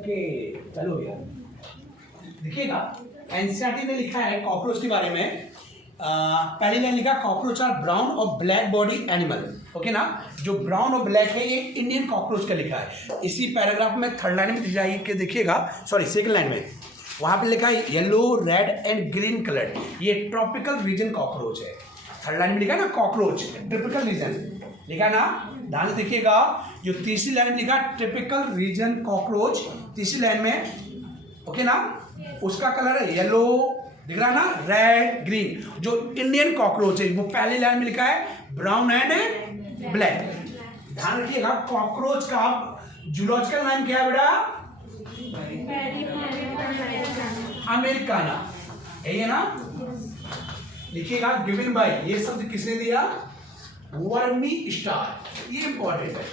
Okay चलो भैया देखिएगा, एनसीईआरटी ने लिखा है कॉकरोच के बारे में। पहली लाइन लिखा कॉकरोच आर ब्राउन और ब्लैक बॉडी एनिमल। ओके ना, जो ब्राउन और ब्लैक है ये इंडियन कॉकरोच का लिखा है। इसी पैराग्राफ में थर्ड लाइन में जाइए देखिएगा, सॉरी सेकंड लाइन में वहां पे लिखा है yellow red and green colour, ये ट्रॉपिकल रीजन कॉकरोच है। थर्ड लाइन में लिखा है ना कॉकरोच ट्रॉपिकल रीजन लिखा ना, ध्यान से देखिएगा। जो तीसरी लाइन में लिखा ट्रॉपिकल रीजन कॉकरोच, तीसरी लाइन में ओके ना, उसका कलर है येलो, दिख रहा ना, रेड ग्रीन। जो इंडियन कॉकरोच है वो पहली लाइन में लिखा है ब्राउन एंड ब्लैक। ध्यान रखिएगा कॉकरोच का जूलॉजिकल नाम क्या है बेटा? अमेरिकाना, यही है ना। लिखिएगा गिवन बाय, ये शब्द किसने दिया? Vermi star. ये इंपॉर्टेंट है,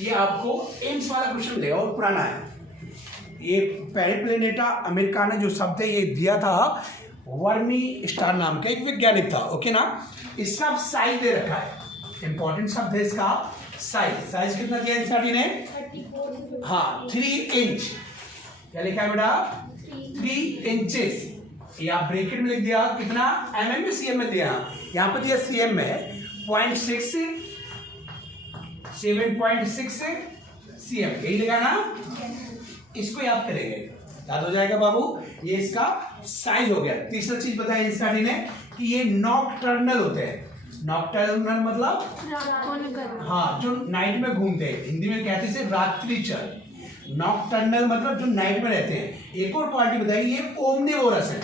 ये आपको एम्स वाला क्वेश्चन मिलेगा और पुराना है। ये पेरिप्लेनेटा अमेरिकाना जो शब्द है ये दिया था वर्मी स्टार नाम का एक वैज्ञानिक था। ओके ना, इसका साइज दे रखा है, इंपॉर्टेंट शब्द है इसका साइज। साइज कितना दिया एनसीईआरटी ने? हाँ 3 इंच। क्या लिखा है बेटा? 3 इंचेस। ये आप ब्रैकेट में लिख दिया, कितना एमएम में सीएम में दिया, यहाँ पे दिया सीएम में 0.6 7.6 सीएम, यही लिखा ना। इसको याद करेंगे, याद हो जाएगा बाबू। ये इसका साइज हो गया। तीसरा चीज बताया एनसीईआरटी ने कि ये नॉकटर्नल होते हैं। नॉकटर्नल मतलब हाँ जो नाइट में घूमते हैं, हिंदी में कहते हैं रात्रिचर। नॉकटर्नल मतलब जो नाइट में रहते हैं। एक और क्वालिटी बताई, ये ओमनिवोरस है।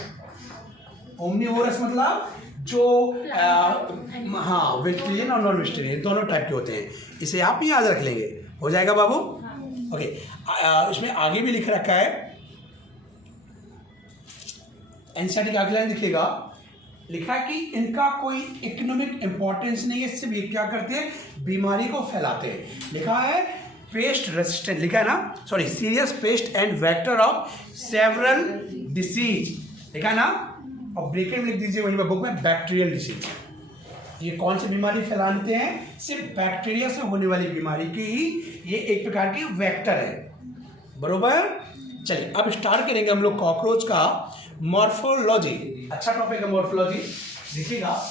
ओमनिवोरस मतलब जो हाँ वेजिटेरियन और नॉन वेजिटेरियन दोनों टाइप के होते हैं। इसे आप ही याद रख लेंगे, हो जाएगा बाबू। ओके, इसमें आगे भी लिख रखा है एनसीईआरटी का अगला लिखिएगा, लिखा है कि इनका कोई इकोनॉमिक इंपॉर्टेंस नहीं है, सिर्फ ये क्या करते हैं, बीमारी को फैलाते हैं। लिखा है पेस्ट रेसिस्टेंट, लिखा है ना, sorry serious paste and vector of several disease, लिखा है ना। और ब्रैकेट में लिख दीजिए वहीं पर बुक में बैक्टीरियल डिसीज। ये कौन सी बीमारी फैलाते हैं? सिर्फ बैक्टीरिया से होने वाली बीमारी की ही ये एक प्रकार की वेक्टर है, बरोबर। चलिए अब स्टार्ट करेंगे हम लोग कॉकरोच का मॉर्फोलॉजी। अच्छा टॉपिक है मॉर्फोलॉजी, देखिएगा।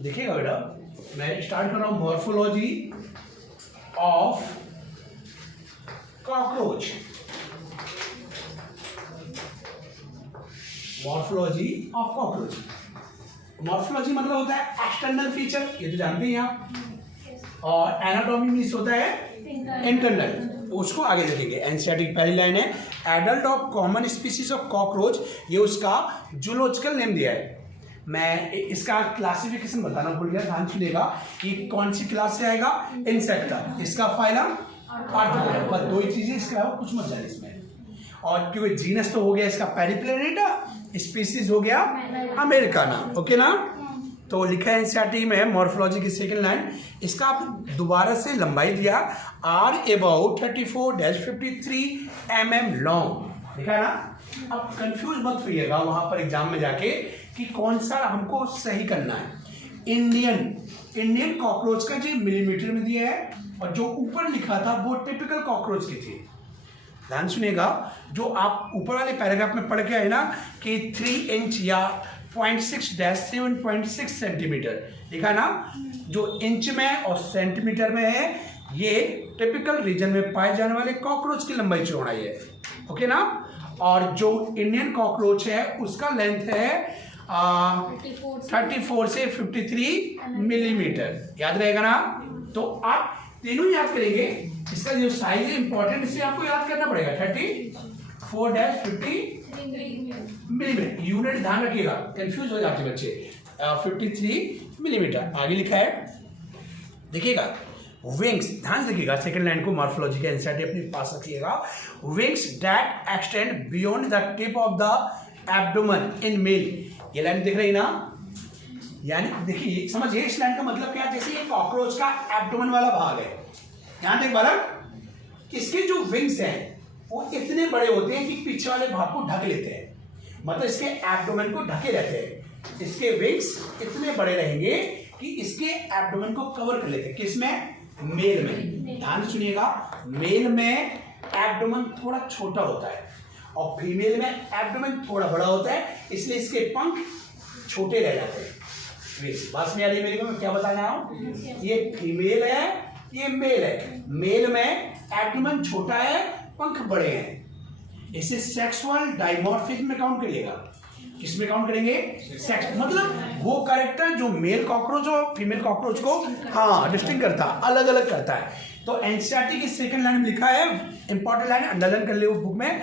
देखिएगा बेटा, मैं स्टार्ट कर रहा हूं morphology of cockroach. Morphology of cockroach. Morphology मतलब होता है एक्सटर्नल फीचर, ये तो जानते हैं आप, और एनाटॉमी मीन्स होता है इंटरनल। उसको आगे देखेंगे। एनसीईआरटी की पहली लाइन है adult of common species of cockroach, ये उसका जूलॉजिकल नेम दिया है। मैं इसका क्लासिफिकेशन बताना भूल गया, ध्यान सुनिएगा। कि कौन सी क्लास से आएगा? इंसेक्ट का। इसका फाइलम आर्थ्रोपोडा, बस दो ही चीजें, इसके अलावा कुछ मत जाने इसमें। और क्योंकि जीनस तो हो गया इसका पेरिप्लेनेटा, स्पीसीज हो गया अमेरिकाना। ओके ना, तो लिखा है एनसीईआरटी में मॉर्फोलॉजी की सेकंड लाइन, इसका आप दोबारा से लंबाई दिया आर अबाउट 34-53 mm लॉन्ग, लिखा है ना। अब कंफ्यूज मत होइएगा वहां पर एग्जाम में जाके कि कौन सा हमको सही करना है। इंडियन कॉकरोच का जो मिलीमीटर में दिया है, और जो ऊपर लिखा था वो टिपिकल कॉकरोच की थी। ध्यान सुनिएगा, जो आप ऊपर वाले पैराग्राफ में पढ़ के आए ना कि 3 इंच या 0.6-7.6 सेंटीमीटर, लिखा ना। जो इंच में और सेंटीमीटर में है, ये टिपिकल रीजन में पाए जाने वाले कॉकरोच की लंबाई चौड़ाई है। ओके ना। और जो इंडियन कॉकरोच है उसका लेंथ है 34 से 53 मिलीमीटर, याद रहेगा ना। तो आप तीनों याद करेंगे। इसका जो साइज है इंपॉर्टेंट, इसे आपको याद करना पड़ेगा 34-50 मिलीमीटर। यूनिट ध्यान रखिएगा, कंफ्यूज हो जाते बच्चे। 53 मिलीमीटर। आगे लिखा है देखिएगा विंग्स, ध्यान रखिएगा सेकंड लाइन को मॉर्फोलॉजी के एनसीईआरटी अपने पास रखिएगा। Wings that extend beyond the tip of the abdomen in male. ये लाइन दिख रही ना, यानी देखिए समझिए इस लाइन का मतलब क्या है। जैसे ये कॉकरोच का एब्डोमेन वाला भाग है, ध्यान देख बालक, इसके जो विंग्स हैं वो इतने बड़े होते हैं कि पीछे वाले भाग को ढक लेते हैं, मतलब इसके एब्डोमेन को ढके रहते हैं। इसके विंग्स इतने बड़े रहेंगे कि इसके एब्डोमेन को कवर कर लेते हैं। किसमें? मेल में। ध्यान से सुनिएगा, मेल में एब्डोमेन थोड़ा छोटा होता है और फीमेल में एब्डोमेन थोड़ा बड़ा होता है, इसलिए इसके पंख छोटे रह जाते हैं। बात में आ रही है मेरी को? मैं क्या बता रहा हूँ, ये फीमेल है, ये मेल है। मेल में एब्डोमेन छोटा है, पंख बड़े हैं। इसे सेक्सुअल डाइमॉर्फिज्म में काउंट करिएगा। किसमें काउंट करेंगे? सेक्स, मतलब वो कैरेक्टर जो मेल कॉकरोच और फीमेल कॉकरोच को हाँ डिस्टिंग करता है, अलग अलग करता है। तो एनसीईआरटी की सेकंड लाइन में लिखा है, इंपॉर्टेंट लाइन अंडरलाइन कर ले बुक में,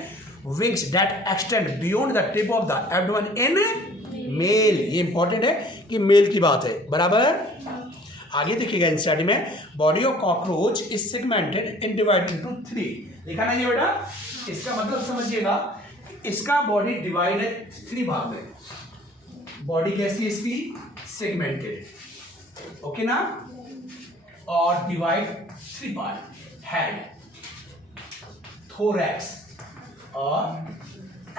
wings that extend beyond the tip of the abdomen in male. ये इंपॉर्टेंट है कि मेल की बात है, बराबर। आगे देखिएगा एनसीईआरटी में, body of cockroach is segmented in divided into 3। लिखा ना ये बेटा? इसका मतलब समझिएगा, इसका बॉडी डिवाइड है 3 भाग में। बॉडी कैसी है इसकी? सेगमेंटेड, ओके ना? और डिवाइड 3 पार्ट, हेड, थोरैक्स और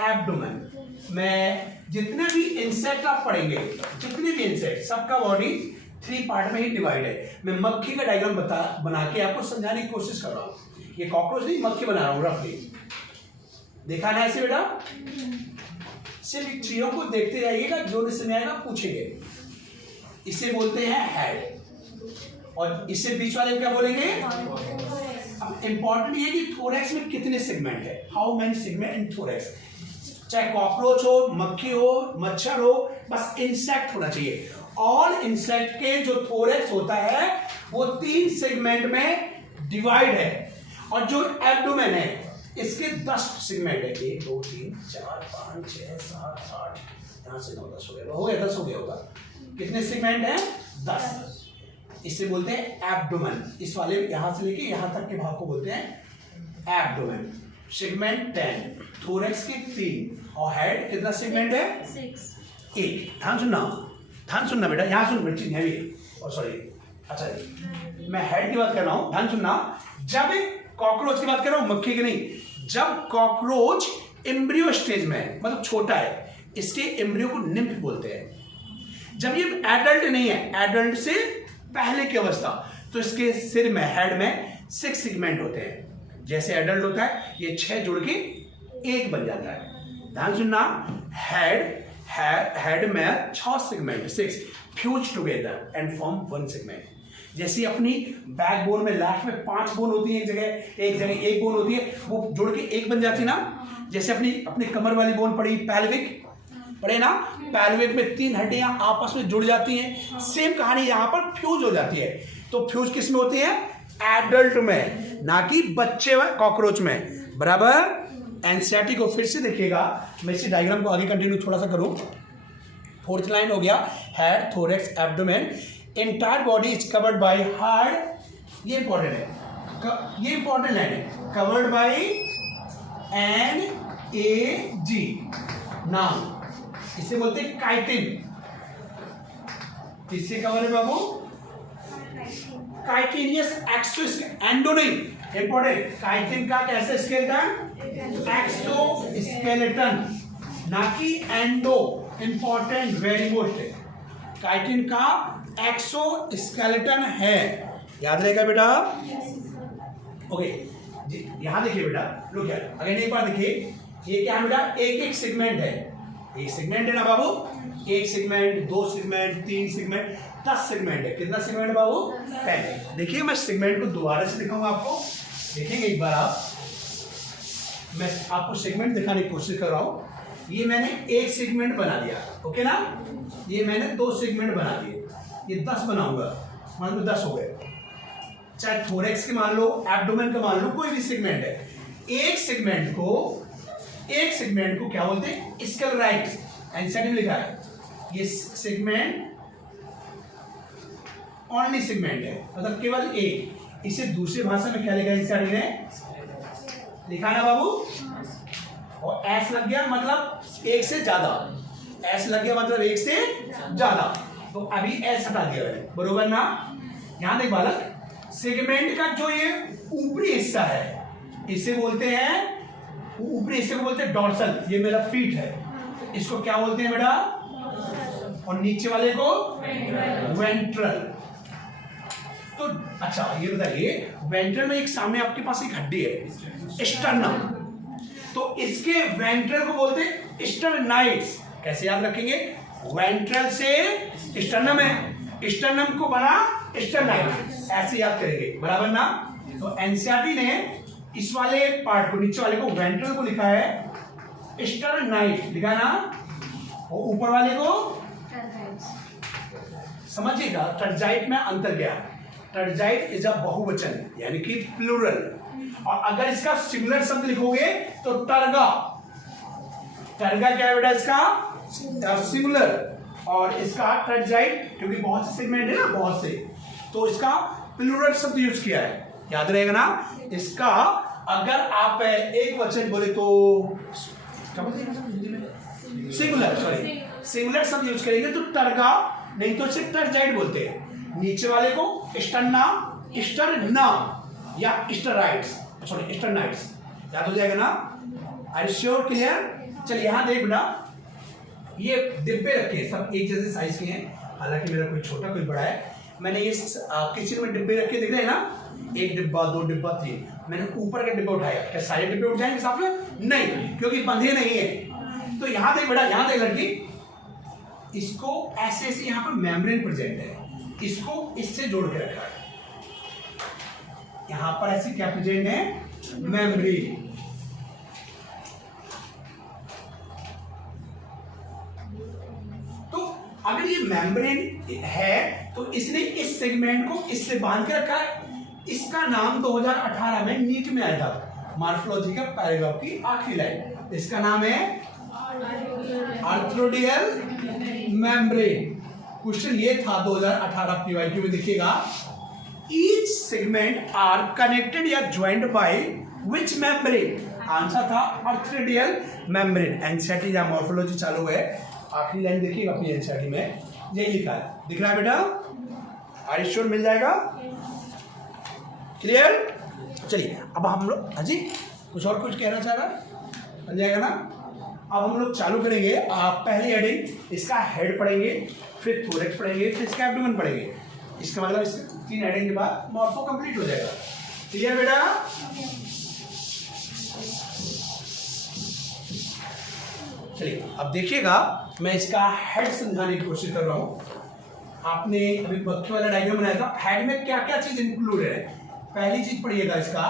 एब्डोमेन। में जितने भी इंसेक्ट आप पढ़ेंगे, जितने भी इंसेक्ट, सबका बॉडी 3 पार्ट में ही डिवाइड है। मैं मक्खी का डायग्राम बना के आपको समझाने की कोशिश कर रहा हूं। ये कॉकरोच नहीं, मक्खी बना रहा हूं रफली। देखा ना ऐसे बेटा? सिर्फ चीजों को देखते जाइएगा, जो नहीं समझ आएगा पूछेंगे। इसे बोलते हैं हेड, और इससे बीच वाले क्या बोलेंगे? अब इंपॉर्टेंट ये कि थोरैक्स में कितने सेगमेंट है, how many segment in thorax. चाहे कॉकरोच हो, मक्खी हो, मच्छर हो, बस इंसेक्ट होना चाहिए। ऑल इंसेक्ट के जो थोरैक्स होता है वो 3 सेगमेंट में डिवाइड है, और जो एब्डोमेन है इसके 10 सेगमेंट है। 1 2 3 4 5 6 7 8, यहां से 9 10 हो गया 10 हो गया होगा। कितने सेगमेंट है? 10। इसे बोलते हैं एब्डोमेन। इस वाले यहां से लेके यहां तक के भाग को बोलते हैं एब्डोमेन। सेगमेंट 10, थोरैक्स के 3, और हेड कितना सेगमेंट है? 1। ध्यान सुनना बेटा, यहां सुन, मिर्ची है भी, और सॉरी, अच्छा मैं हेड की बात कर रहा हूं, ध्यान सुनना। जब कॉकरोच की बात कर रहा हूं, मक्खी की नहीं। जब कॉकरोच एम्ब्रियो स्टेज में है, मतलब छोटा है, इसके एम्ब्रियो को निम्फ बोलते हैं। जब ये एडल्ट नहीं है, एडल्ट से पहले की अवस्था, तो इसके सिर में, हेड में 6 सेगमेंट होते हैं। जैसे एडल्ट होता है, ये 6 जुड़ के 1 बन जाता है। ध्यान सुनना, हेड में 6 segment, 6 fuse together and form 1 segment. जैसे अपनी बैकबोन में लास्ट में 5 बोन होती है, एक जगह 1 बोन होती है, वो जुड़ के 1 बन जाती है ना। जैसे अपनी कमर वाली बोन पड़ी, पैल्विक पड़े ना, पैल्विक में 3 हड्डियां आपस में जुड़ जाती हैं। सेम कहानी यहाँ पर फ्यूज हो जाती है। तो फ्यूज किस में होती है? एडल्ट में, ना कि बच्चे व कॉकरोच में, बराबर। एनसीईआरटी को फिर से देखिएगा, मैं इसी डायग्राम को आगे कंटिन्यू थोड़ा सा करूं। 4th लाइन हो गया, head, thorax, abdomen, entire body is covered by hard. ये इंपॉर्टेंट है, ये इंपॉर्टेंट लाइन है, कवर्ड बाय NAG। नाउ इसे बोलते हैं काइटिन। किससे कवर है बाबू? काइटिनियस एक्सोस्केलेटन, एंडो नहीं, इंपॉर्टेंट। काइटिन का कैसे स्केलेटन? एक्सोस्केलेटन, ना कि endo. Important, very most. Chitin का एक्सोस्केलेटन है, याद रहेगा बेटा? ओके, यहां देखिए बेटा, लुक हियर, अगेन एक बार देखिए, ये क्या है बेटा? एक सेगमेंट है, एक सेगमेंट है ना बाबू? 1 सेगमेंट, 2 सेगमेंट, 3 सेगमेंट, 10 सेगमेंट है। कितना सेगमेंट है बाबू? 10। देखिए मैं सेगमेंट को दोबारा से दिखाऊंगा आपको, देखेंगे एक बार आप। मैं आपको सेगमेंट दिखाने की कोशिश कर रहा हूं। ये मैंने 1 सेगमेंट बना दिया, ओके ना? ये मैंने 2 सेगमेंट बना दिए, ये 10 बनाऊंगा, मान लो 10 हो गए। चाहे थोरैक्स के मान लो, एब्डोमेन का मान लो, कोई भी सेगमेंट है। एक सेगमेंट को क्या बोलते हैं? स्केलेराइट। एनसीईआरटी में लिखा है, ये सेगमेंट ओनली सेगमेंट है, मतलब केवल एक। इसे दूसरी भाषा में क्या लिखा है एनसीईआरटी ने? लिखा ना बाबू? और एस लग गया मतलब 1 से ज्यादा, एस लग गया मतलब 1 से ज्यादा। तो अभी एस हटा दिया मैंने, बरोबर ना? यहां देख बालक, सेगमेंट का जो ये ऊपरी हिस्सा है, इसे बोलते हैं, ऊपरी हिस्से को बोलते हैं डॉर्सल। ये मेरा फीट है, इसको क्या बोलते हैं बेटा? और नीचे वाले को वेंट्रल। तो अच्छा ये बताइए, वेंट्रल में एक सामने आपके पास एक हड्डी है स्टर्नम, तो इसके वेंट्रल को बोलते हैं स्टर्नाइड्स। कैसे याद रखेंगे? वेंट्रल से स्टर्नम है, स्टर्नम को बना स्टर्नाइड, ऐसे याद करेंगे, बराबर ना। तो एनसीईआरटी ने इस वाले पार्ट को, नीचे वाले को वेंट्रल को लिखा है स्टर्नाइड, लिखा ना, और ऊपर वाले को समझिएगा। टर्जाइट में अंतर क्या? टर्जाइट इज अ बहुवचन यानी कि प्लूरल, और अगर इसका सिंगुलर शब्द लिखोगे तो टर्गा। टर्गा क्या है बेटा? इसका सिंगुलर, और इसका टर्जाइट क्योंकि बहुत से सेगमेंट है ना, बहुत से, तो इसका प्लूरल शब्द यूज किया है, याद रहेगा ना। इसका अगर आप एक वचन बोले तो क्या बोलते हैं हिंदी में? सिंगुलर, सॉरी, सिंगुलर शब्द यूज करेंगे तो टर्गा, नहीं तो इसे टर्जाइट बोलते हैं। नीचे वाले को स्टर्ना, स्टर्ना या स्टराइड्स, सॉरी स्टर्नाइड्स, याद हो जाएगा ना। Are you sure? क्लियर? चलिए यहां देख बेटा, ये डिब्बे रखे सब एक जैसे साइज के हैं, हालांकि मेरा कोई छोटा कोई बड़ा है। मैंने ये किचन में डिब्बे रखे, दिख रहे हैं ना, एक डिब्बा, दो डिब्बा, तीन। मैंने ऊपर का डिब्बा उठाया, क्या सारे डिब्बे उठ जाएंगे साथ में? नहीं, क्योंकि बंधे नहीं है। तो यहां देख बेटा, यहां देख लड़की, इसको ऐसे ऐसे यहाँ पर मेम्ब्रेन प्रेजेंट है, इसको इससे जोड़ के रखा है। यहां पर ऐसे क्या प्रेजेंट है? मेम्ब्रेन। तो अगर ये मेम्ब्रेन है तो इसने इस सेगमेंट को इससे बांध के रखा है। इसका नाम 2018 में नीट में आया था, मॉर्फोलॉजी का पैराग्राफ की आखिरी लाइन। इसका नाम है आर्थ्रोडियल मेम्ब्रेन। क्वेश्चन ये था 2018 पीवाईक्यू में, देखिएगा, ईच सेगमेंट आर कनेक्टेड या joint by which membrane? Answer था आर्थ्रोडियल मेम्ब्रेन। एनसीईआरटी या मॉर्फोलॉजी चालू है, आखिरी लाइन देखिएगा अपनी एनसीईआरटी में, यही लिखा है, दिख रहा है बेटा? Are you sure? मिल जाएगा? क्लियर? चलिए अब हम लोग, हाजी कुछ और कुछ कहना चाह रहा है? मिल जाएगा ना। अब हम लोग चालू करेंगे। पहली हेडिंग इसका हेड पढ़ेंगे, फिर थोरेक्स पढ़ेंगे, फिर इसका एब्डोमेन पढ़ेंगे। इसका मतलब इस 3 हेडिंग के बाद मॉर्फो कंप्लीट हो जाएगा। क्लियर बेटा? चलिए अब देखिएगा, मैं इसका हेड समझाने की कोशिश कर रहा हूं। आपने अभी बक्के वाला डायग्राम बनाया था, हेड में क्या क्या चीज इंक्लूडेड है? पहली चीज पढ़िएगा, इसका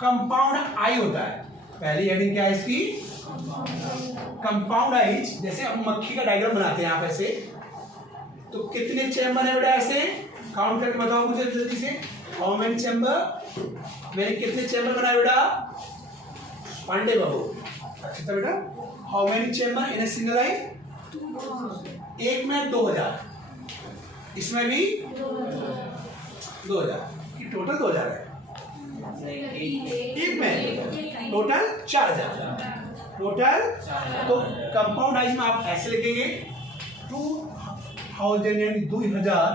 कंपाउंड आई होता है। पहली हेडिंग क्या है इसकी? Compound eyes. जैसे हम मक्खी का डायग्राम बनाते हैं आप ऐसे, तो कितने चैम्बर है बेटा? ऐसे काउंट करके बताओ मुझे जल्दी से। How many chamber? मैंने कितने चैम्बर बनाए बेटा? पांडे बाबू, अच्छा था बेटा। How many chamber in a single eye? एक में 2000, इसमें भी 2000, टोटल 2000 है। एक में टोटल 4000 टोटल। तो कंपाउंड आइज में आप ऐसे लिखेंगे 2000 यानी 2000,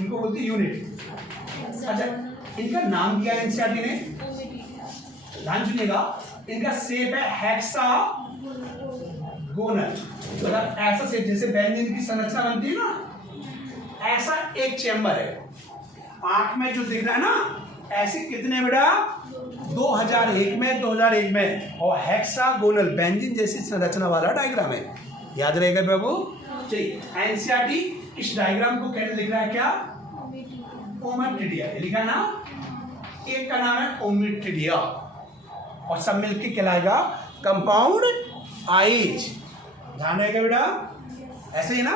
इनको बोलते हैं यूनिट। अच्छा, इनका नाम दिया है एनसीईआरटी ने, ध्यान सुनिएगा। इनका शेप है हेक्सागोनल, मतलब ऐसा शेप जैसे बेंजीन की संरचना बनती है ना, ऐसा एक चैम्बर है। आंख में जो दिख रहा है ना, ऐसे कितने बेटा? 2001 में, 2001 में, और हेक्सागोनल बेंजीन जैसी संरचना वाला डायग्राम है, याद रहेगा बाबू। चलिए एनसीईआरटी इस डायग्राम को कैसे लिख रहा है? क्या? ओमेटिडिया लिखा ना, एक का नाम है ओमेटिडिया, और सब मिलके कहलाएगा कंपाउंड आइज। ध्यान रहेगा बेटा, ऐसे ही ना।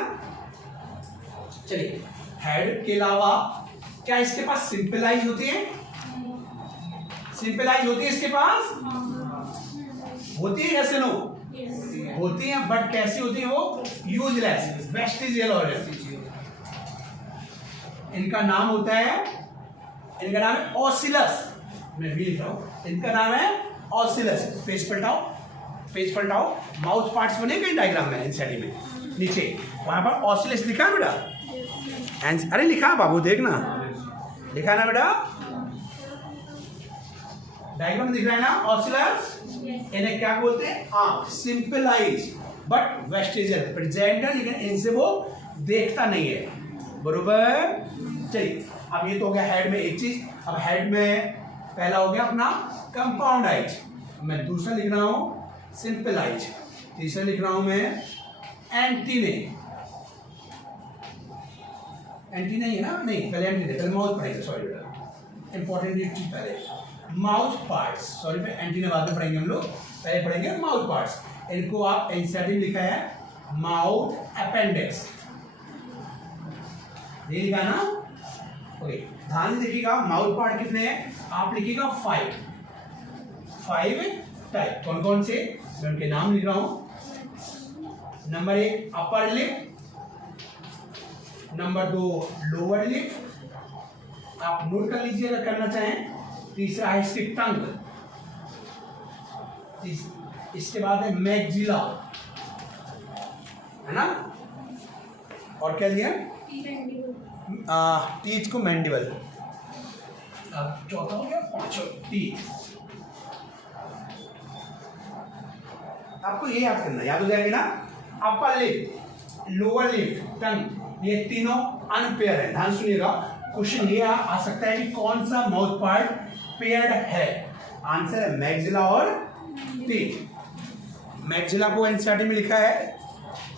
चलिए हेड के अलावा क्या इसके पास सिंपल आइज होती है? सिंपल आइज होती है इसके पास? होती है, ऐसे नो होती है, बट कैसी होती है वो? Useless, vestigial organ. इनका नाम होता है, इनका नाम है ओसिलस। मैं भी लिख रहा हूं, इनका नाम है ओसिलस। पेज पलटाओ, पेज पलटाओ। माउथ पार्ट्स बने कहीं डायग्राम में एनसीईआरटी में, नीचे वहां पर ओसिलस लिखा है बेटा। अरे लिखा है बाबू, देखना, लिखा है ना बेटा? डायग्राम दिख रहा है ना? ओसिलस। इन्हें क्या बोलते हैं? आंख, simple eyes. But vestigial present, लेकिन इनसे वो देखता नहीं है, बरोबर। चलिए अब ये तो हो गया हेड में एक चीज। अब हेड में पहला हो गया अपना कंपाउंड आइज, मैं दूसरा लिख रहा हूं सिंपल आइज, तीसरा लिख रहा हूं मैं एंटीने। एंटीने ही है ना, नहीं पहले एंटीने, पहले माउथ पढ़ेंगे, सॉरी बेटा इंपॉर्टेंट चीज पहले माउथ पार्ट्स, सॉरी पे एंटीने बाद में पढ़ेंगे हम लोग, पहले पढ़ेंगे माउथ पार्ट्स। इनको आप एनसीईआरटी लिखा है माउथ अपेंडिक्स, ये लिखा ना, ओके। ध्यान से देखिएगा माउथ पार्ट कितने हैं, आप लिखिएगा 5 टाइप। कौन कौन से, मैं उनके नाम लिख रहा हूं। Number 1 upper lip, number 2 lower lip, आप नोट कर लीजिए अगर करना चाहें। तीसरा है इसकी टंग, इसके बाद है मैक्सिला, है ना, और क्या लिया टीथ को मैंडिबल। अब चौथा हो गया, पांचवा टीथ। आपको ये याद करना, याद हो जाएंगे ना, अपर लिप, लोअर लिप, टंग, ये तीनों अनपेयर है। ध्यान सुनिएगा, क्वेश्चन ये आ सकता है कि कौन सा माउथ पार्ट पेयर्ड है। आंसर है मैक्सिला और टीथ। मैक्सिला को एनसीईआरटी में लिखा है,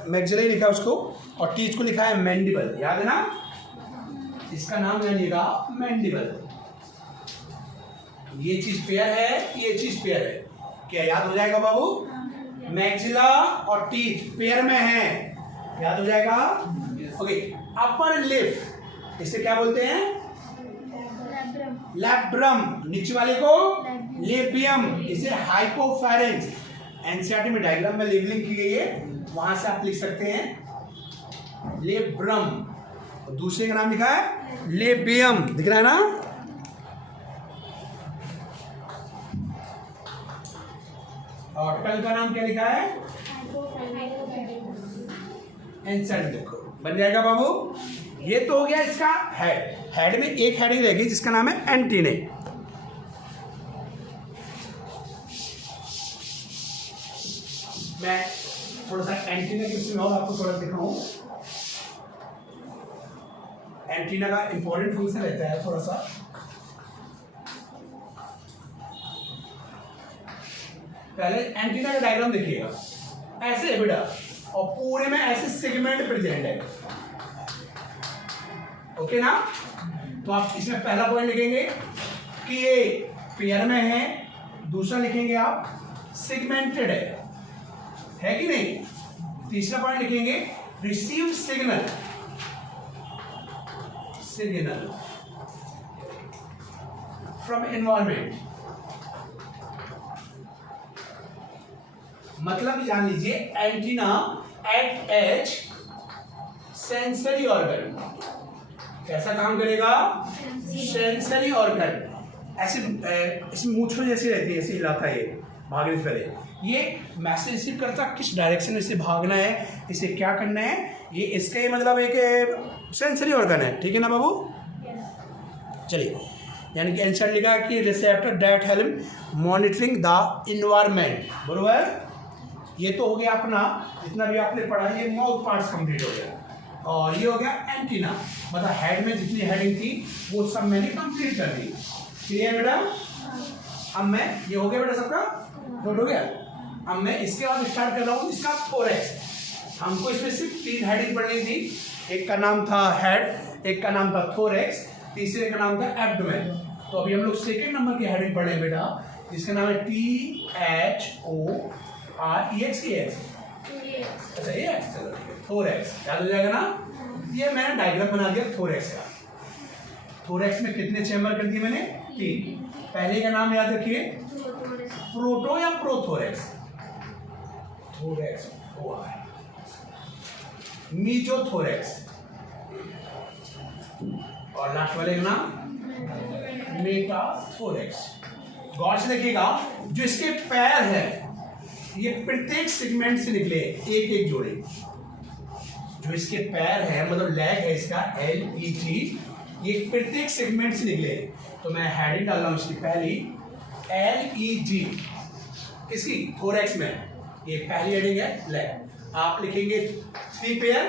मैक्सिला ही लिखा है उसको, और टीथ को लिखा है मैंडिबल, याद है ना, इसका नाम जानिएगा मैंडिबल। ये चीज पेयर है, ये चीज पेयर है, क्या याद हो जाएगा बाबू। मैक्सिला और टीथ पेयर में है, याद हो जाएगा, ओके। अपर लिप इसे क्या बोलते हैं, लैब्रम, नीचे वाले को लेबियम, इसे हाइपोफैरिंक्स। एनसीईआरटी में डायग्राम में लेबलिंग की गई है, वहां से आप लिख सकते हैं लेब्रम, दूसरे का नाम लिखा है लेबियम, दिख रहा है ना। और टंग का नाम क्या लिखा है, एनसीईआरटी देखो, बन जाएगा बाबू। ये तो हो गया इसका हेड। हेड में एक हेडिंग रहेगी जिसका नाम है एंटीने। मैं थोड़ा सा एंटीना के विषय में और आपको थोड़ा दिखाऊं। एंटीना का इंपॉर्टेंट फंक्शन रहता है थोड़ा सा, पहले एंटीना का डायग्राम देखिएगा, ऐसे है बेटा, और पूरे में ऐसे सेगमेंट प्रेजेंट है, ओके ना। तो आप इसमें पहला पॉइंट लिखेंगे कि ये पेयर में है, दूसरा लिखेंगे आप सेगमेंटेड है कि नहीं। तीसरा पॉइंट लिखेंगे रिसीव सिग्नल फ्रॉम एनवायरमेंट, मतलब जान लीजिए antenna act as sensory organ. कैसा काम करेगा, सेंसरी ऑर्गन। ऐसे इसमें मूंछों जैसी रहती है, ऐसे हिलाता है ये भागने से पहले, ये मैसेज रिसीव करता किस डायरेक्शन में इसे भागना है, इसे क्या करना है, ये इसका ही मतलब एक सेंसरी ऑर्गन है, ठीक है ना बाबू। चलिए, यानी कि आंसर लिखा कि receptor that help monitoring the environment, बरोबर। ये तो हो गया अपना जितना भी आपने पढ़ा, ये माउथ पार्ट्स कंप्लीट हो गया। और ये हो गया एंटीना, मतलब हेड में जितनी हेडिंग थी वो सब मैंने कंप्लीट कर दी। क्लियर बेटा। अब मैं, ये हो गया बेटा सबका नोट हो गया। अब मैं इसके बाद स्टार्ट कर रहा हूँ इसका थोरैक्स। हमको इसमें सिर्फ 3 हेडिंग पढ़नी थी, एक का नाम था हेड, एक का नाम था थोरैक्स, तीसरे का नाम था एब्डोमेन। तो अभी हम लोग सेकेंड नंबर की हेडिंग पढ़ रहे बेटा, जिसका नाम है THOREX। अच्छा ये चलो थोरैक्स, याद हो जाएगा ना। ये मैंने डायग्राम बना दिया थोरैक्स का। थोरैक्स में कितने चैम्बर कर दिए मैंने, 3। पहले का नाम याद रखिए प्रोटो या प्रोथोरैक्स, थोरैक्स हुआ है, मीजोथोरैक्स, और लास्ट वाले का नाम मेटाथोरैक्स। गौर से देखिएगा, जो इसके पैर है ये प्रत्येक सेगमेंट से निकले, एक एक जोड़े। जो इसके पैर है मतलब लेग है इसका LEG, ये प्रत्येक सेगमेंट से निकले। तो मैं हेडिंग डाल रहा हूं इसकी पहली LEG, किसकी, थोरैक्स में। ये पहली हेडिंग है लेग, आप लिखेंगे 3 पेयर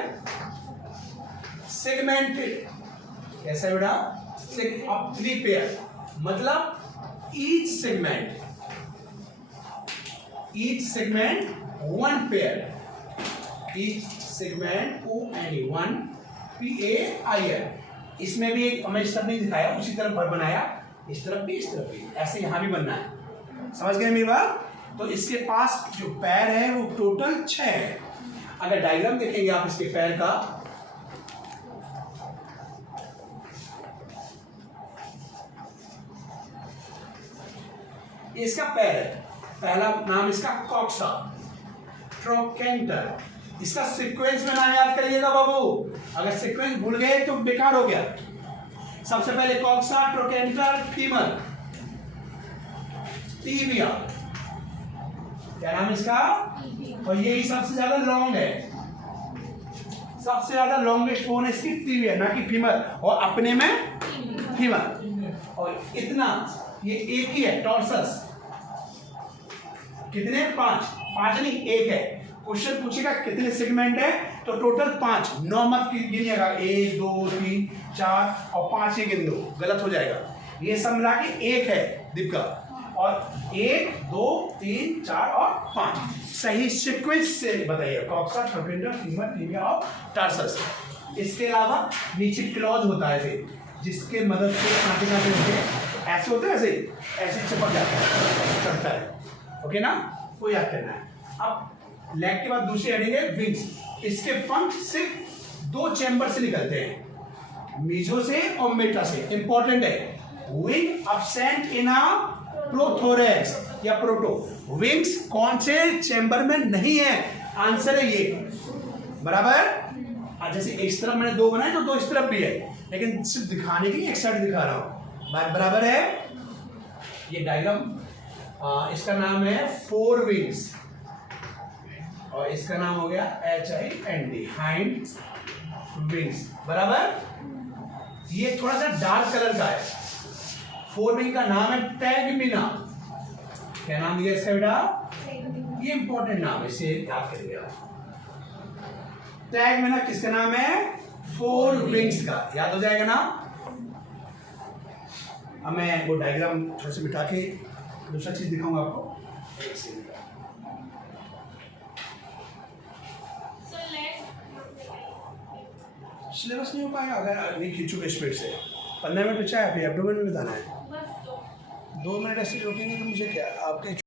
सेगमेंटेड। कैसा बेटा? अब 3 पेयर मतलब each segment 1 pair, each segment ONE 1 PAIR। इसमें भी एक हमें इस तरफ नहीं दिखाया, उसी तरफ पर बनाया, इस तरफ भी ऐसे यहां भी बनना है। समझ गए मेरी बात? तो इसके पास जो पैर है वो टोटल 6 है। अगर डायग्राम देखेंगे आप इसके पैर का, इसका पैर है, पहला नाम इसका कॉक्सा, ट्रोकेंटर। इसका सीक्वेंस में नाम याद करिएगा बाबू, अगर सीक्वेंस भूल गए तो बेकार हो गया। सबसे पहले कॉक्सा, ट्रोकेंटर, फीमर, टीबिया, क्या नाम इसका? और यही सबसे ज्यादा लॉन्ग है, सबसे ज्यादा लॉन्गेस्ट बोन है इसकी टीबिया, ना कि फीमर, और अपने में फीमर। और इतना ये एक ही है टॉर्सस। कितने? 5 नहीं, एक है। क्वेश्चन पूछेगा कितने सेगमेंट है, तो टोटल 5। 9 मत गिनिएगा, 1 2 3 4 और 5 ही गिन दो, गलत हो जाएगा। ये सब मिला के 1 है दीपिका, और 1 2 3 4 और 5 सही सीक्वेंस से बताइए। कॉक्सा, ट्रोकेंटर, फीमर, टीबिया और टार्सस। इसके अलावा नीचे क्लॉज होता है ऐसे, जिसके मदद से कांटे ऐसे होते हैं, ऐसे चिपक जाता है, चढ़ता है। ओके ना, वो याद करना है। अब लेग के बाद दूसरी हेडिंग है विंग्स। इसके पंख सिर्फ 2 चैम्बर से निकलते हैं, मीजो से और मेटा से। इंपॉर्टेंट है, विंग अब्सेंट इन अ प्रोथोरेक्स या प्रोटो। विंग्स कौन से चैम्बर में नहीं है? आंसर है ये, बराबर। जैसे इस तरफ मैंने 2 बनाए तो 2 इस तरफ भी है, लेकिन सिर्फ दिखाने के लिए एक साइड दिखा रहा हूं, बात बराबर है। ये डायग्राम इसका नाम है 4 विंग्स, और इसका नाम हो गया HIND, हाइंड विंग्स, बराबर। ये थोड़ा सा डार्क कलर का है। 4 विंग का नाम है टैगमिना। क्या नाम दिया इसका बेटा? ये इंपॉर्टेंट नाम है, इसे याद करिए आप। टैगमिना किसका नाम है? 4 विंग्स का, याद हो जाएगा ना। अब मैं वो डायग्राम थोड़ा सा बिठा के दूसरा चीज दिखाऊंगा आपको। एक सेकंड, सिलेबस नहीं हो पाएगा अगर नहीं खींचोगे स्पीड से। 15 मिनट बचा है, फिर एब्डोमेन में बताना है। 2 मिनट ऐसे रोकेंगे तो मुझे क्या आपके